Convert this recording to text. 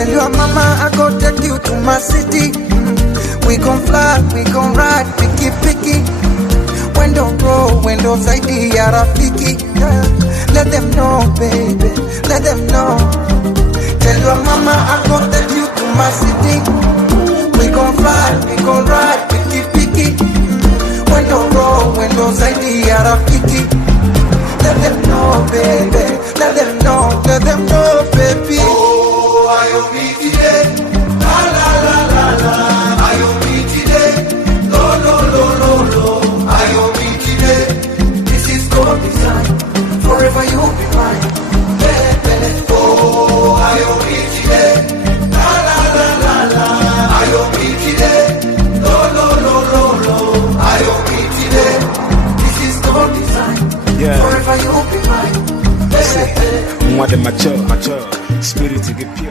Tell your mama I go take you to my city. We gon' fly, we gon' ride, picky. When those ideas are picky. Let them know, baby, let them know. Tell your mama I go take you to my city. We gon' fly, we gon' ride, picky. When those ideas are picky. Let them know, baby, let them know, baby. Oh, I owe me today. La la la la la. I owe me today. No. I owe me today. This is God design. Forever you'll be mine. Baby. Oh, I owe me today. La la la la la. I owe me today. No. I owe me today. This is God design. Yeah. Forever you'll be mine. Moi de mature, spirit to get pure.